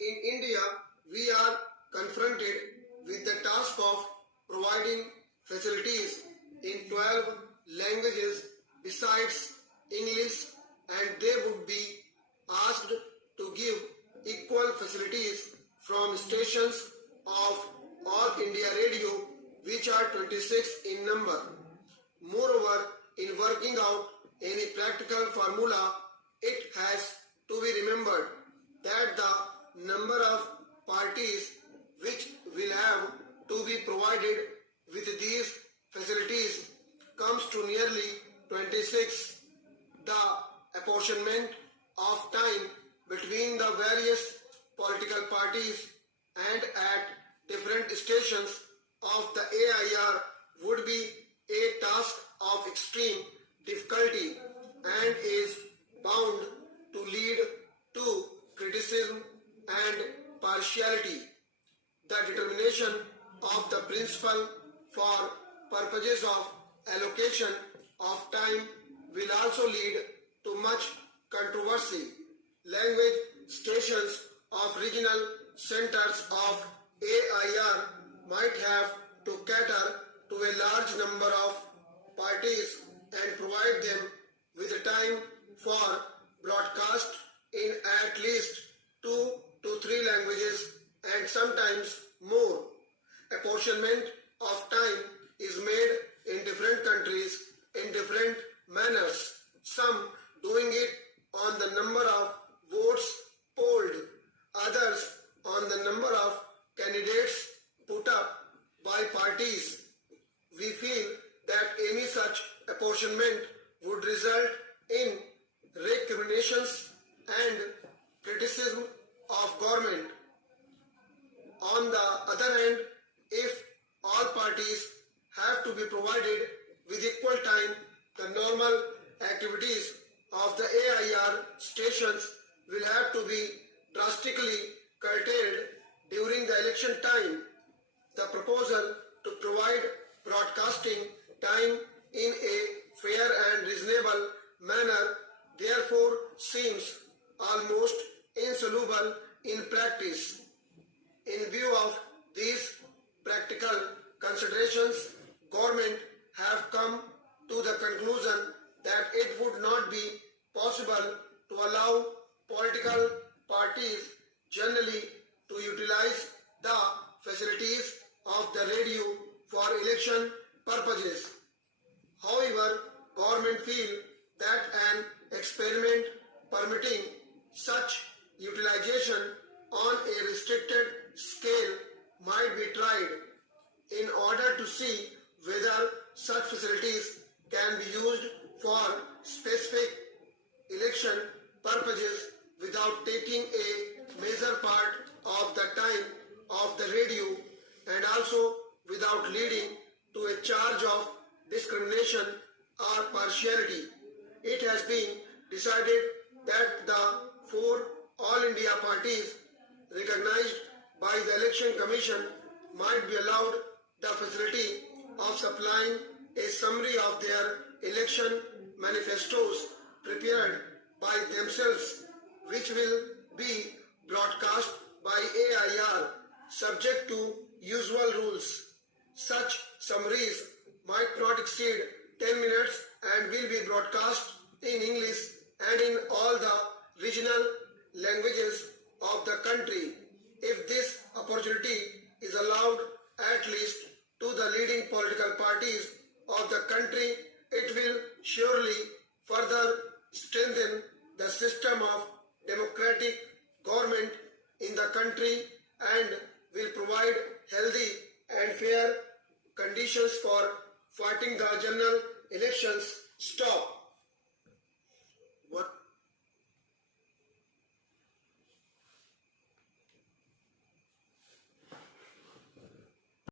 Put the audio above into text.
In India, we are confronted with the task of providing facilities in 12 languages besides English, and they would be asked to give equal facilities from stations of All India Radio, which are 26 in number. Moreover, in working out any practical formula, it has to be remembered that the number of parties which will have to be provided with these facilities comes to nearly 26. The apportionment of time between the various political parties and at different stations of the AIR would be a task of extreme difficulty and is bound to lead to criticism and partiality. The determination of the principle for purposes of allocation of time will also lead to much controversy. Language stations of regional centers of AIR might have to cater to a large number of parties and provide them with time for broadcast in at least 2 to 3 languages and sometimes more. Apportionment of time is made in different countries in different manners, some doing it on the number of votes polled, others on the number of candidates put up by parties. We feel that any such apportionment would result in recriminations and criticism of government. On the other hand, if all parties have to be provided with equal time, the normal activities of the AIR stations will have to be drastically curtailed during the election time. The proposal to provide broadcasting time in a fair and reasonable manner therefore seems almost insoluble in practice. In view of these practical considerations, government have come to the conclusion that it would not be possible to allow political parties generally to utilize the facilities of the radio for election purposes. However, government feel that an experiment permitting such utilization on a restricted scale might be tried in order to see whether such facilities can be used for specific election purposes without taking a major part of the time of the radio and also without leading to a charge of discrimination or partiality. It has been decided that the 4 All India parties recognized by the Election Commission might be allowed the facility of supplying a summary of their election manifestos prepared by themselves, which will be broadcast by AIR subject to usual rules. Such summaries might not exceed 10 minutes and will be broadcast in English and in all the regional languages of the country. If this opportunity is allowed at least to the leading political parties of the country, it will surely further strengthen the system of democratic government in the country and will provide healthy and fair conditions for fighting the general elections. Stop.